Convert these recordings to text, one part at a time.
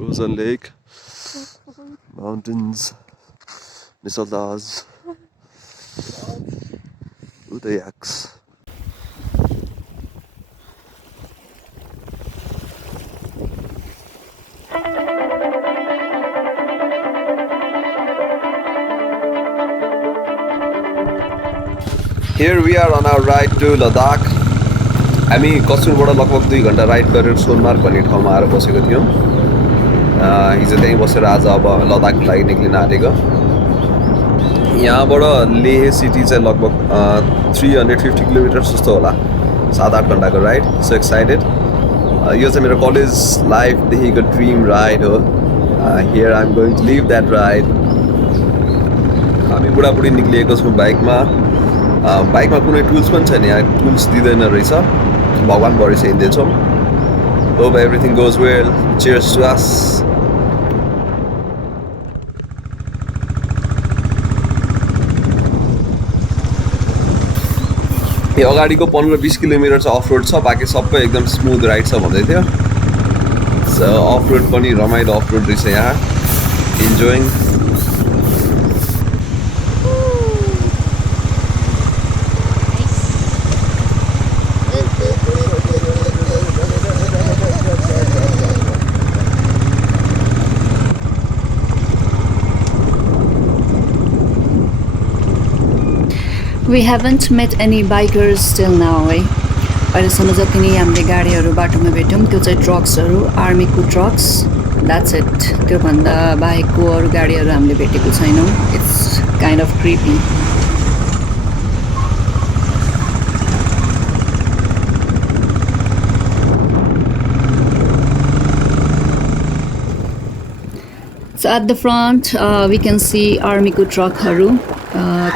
Frozen lake, mountains, misaldas, udayaks. Here we are on our ride to Ladakh. हामी कश्मीरबाट लगभग 2 घण्टा राइड गरेर सोनमार्ग भन्ने ठाउँमा आएर बसेको थियौँ। हिजो त्यहीँ बसेर आज अब लद्दाख लागि निक्लिन आँटेको। यहाँबाट लेह सिटी चाहिँ लगभग 350 किलोमिटर्स जस्तो होला, 7-8 घण्टाको राइड। So excited. यो चाहिँ मेरो कलेज लाइफदेखिको ड्रिम राइड हो। Here I am going to live that ride. हामी बुढाबुढी निक्लिएको छौँ बाइकमा। बाइकमा कुनै टुल्स पनि छैन, यहाँ टुल्स दिँदैन रहेछ। भगवान भरोसे हिँड्दैछौँ। Hope everything goes well. Cheers to us. यो अगाडिको 15-20 किलोमिटर चाहिँ अफ रोड छ, बाँकी सबै एकदम स्मुथ राइड छ भन्दै थियो। सो अफ रोड पनि रमाइलो अफ रोड रहेछ यहाँ। Enjoying. We haven't met any bikers till now है। अहिलेसम्म जति नै हामीले गाडीहरू बाटोमा भेट्यौँ त्यो चाहिँ ट्रक्सहरू, आर्मीको ट्रक्स, द्याट्स इट। त्योभन्दा बाहेकको अरू गाडीहरू हामीले भेटेको छैनौँ। It's kind of creepy. So at the front we can see आर्मीको ट्रकहरू।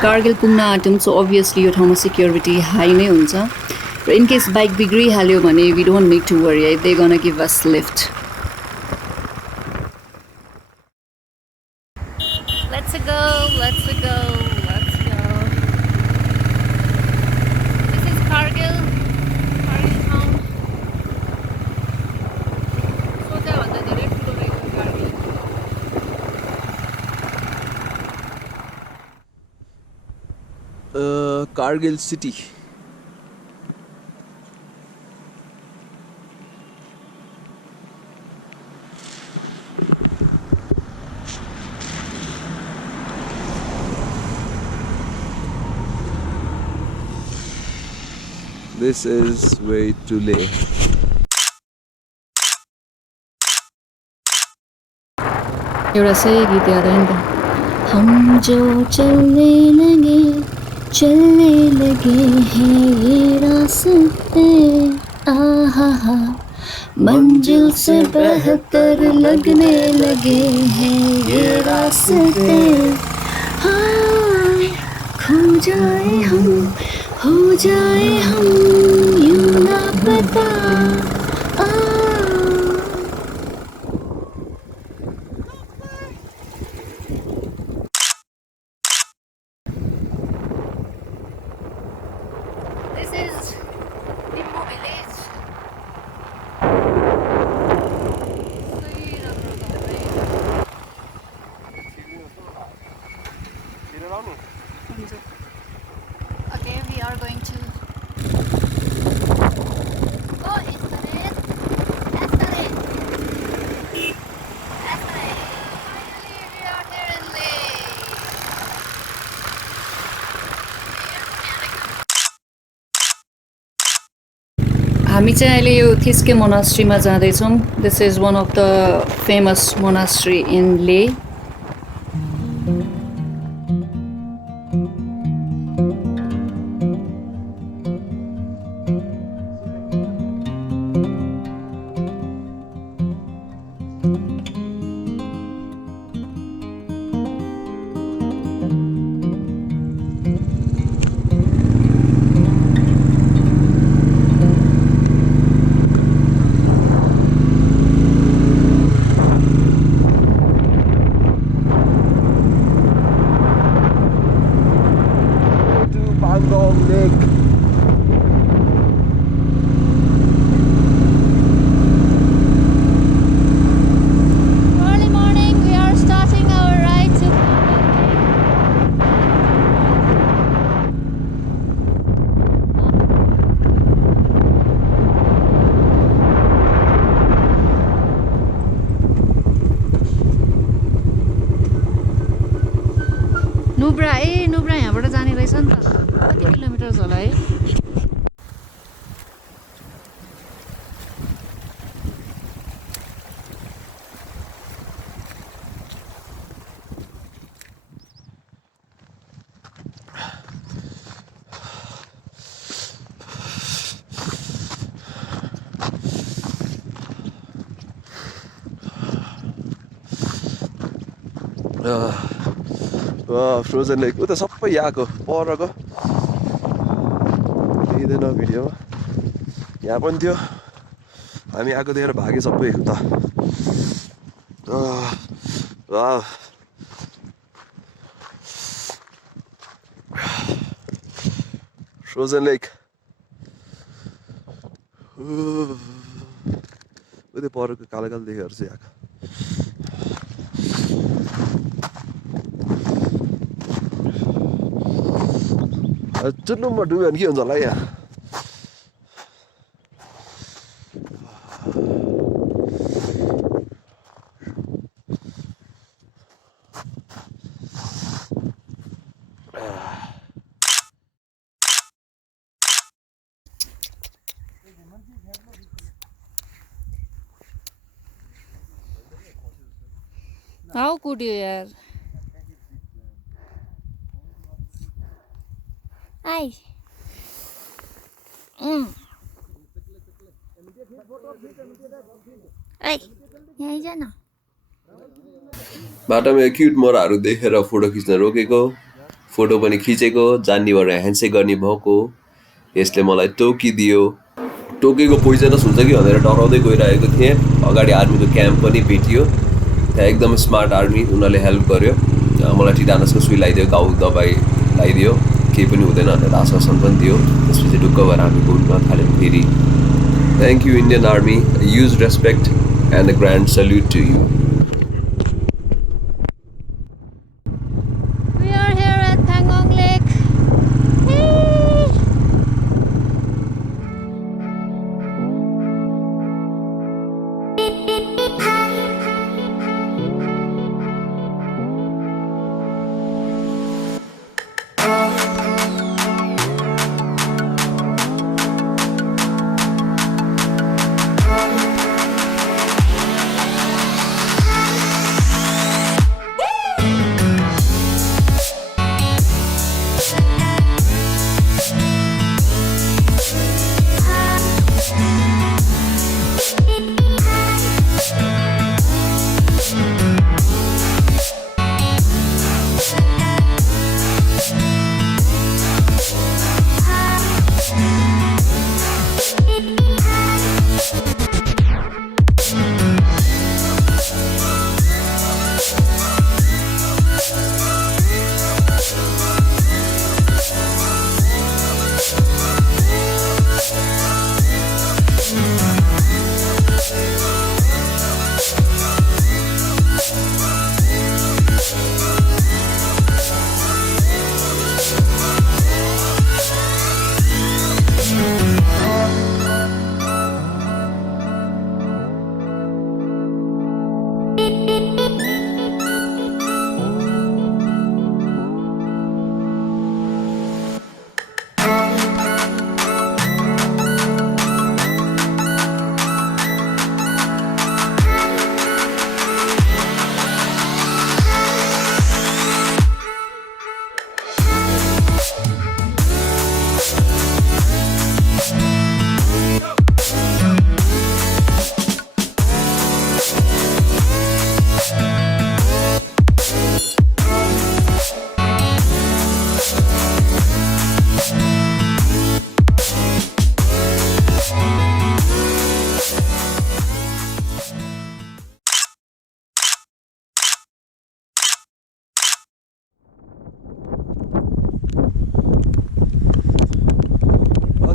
कारगिल पुग्न आँट्यौँ, सो अभियसली यो ठाउँमा सिक्योरिटी हाई नै हुन्छ र इन केस बाइक बिग्रिहाल्यो भने we don't need to worry है, they gonna give us lift. Let's go. This is Kargil town. सोचा भन्दा धेरै ठुलो रहेको Kargil. Kargil city. This is way to Leh. एउटा सही गीत याद आयो नि त। हम जो चलने लगे हैं ये रास्ते, आहा मंजिल से बेहतर लगने लगे हैं ये रास्ते। हाँ खो जाए हम, हो जाए हम यूं ना पता। Okay, we are going to go Estaret. Finally, we are here in Leh. हामी चाहिँ अहिले यो थिस्के मोनास्ट्रीमा जाँदैछौँ। This is one of the famous monastery in Leh. Pangong Lake. Nubra यहाँबाट जाने रहेछ नि त कति किलोमिटर होला है फ्रोजन लेक उता सबै यहाँको परको देखिँदैन भिडियोमा यहाँ पनि थियो हामी आएको देखेर भागे सबै उता फ्रोजन लेक उता परको कालो कालो देखेहरू चाहिँ यहाँको चुल्लुममा डुब्यो भने के हुन्छ होला यहाँ हाउ कुड्यो यार आई यहीँ जा न बाटोमा क्युट मोराहरू देखेर फोटो खिच्न रोकेको फोटो पनि खिचेको जान्नीबाट ह्यान्डसेक गर्ने भएको यसले मलाई टोकिदियो टोकेको पोइजनस हुन्छ कि भनेर डराउँदै गइरहेको थिएँ अगाडि आर्मीको क्याम्प पनि भेटियो त्यहाँ एकदम स्मार्ट आर्मी उनीहरूले हेल्प गर्यो मलाई टिटानसको सुई लगाइदियो घाउ दबाई लगाइदियो केही पनि हुँदैन भनेर आश्वासन पनि दियो त्यसपछि ढुक्क भएर हामी घुम्न थाल्यौँ फेरि thank you Indian army huge respect and a grand salute to you We are here at Pangong Lake.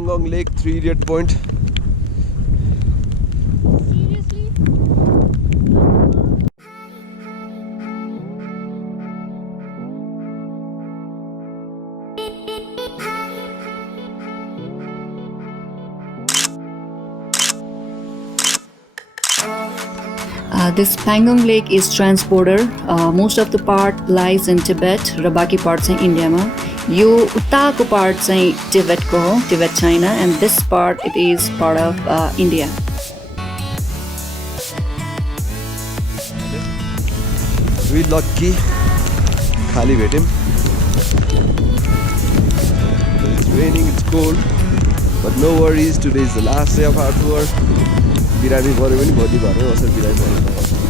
Pangong Lake 3 Idiot Point. Seriously? This Pangong Lake is transborder. Most of the part lies in Tibet र बाँकी part चाहिँ इन्डियामा. यो उताको part चाहिँ Tibetको हो, Tibet, China, and this part it is part of India. We lucky खाली भेट्यौँ. It's raining, it's cold, but no worries. Today is the last day of our tour. बिरामी पऱ्यो पनि भोलि भएर असर बिरामी पर्नु.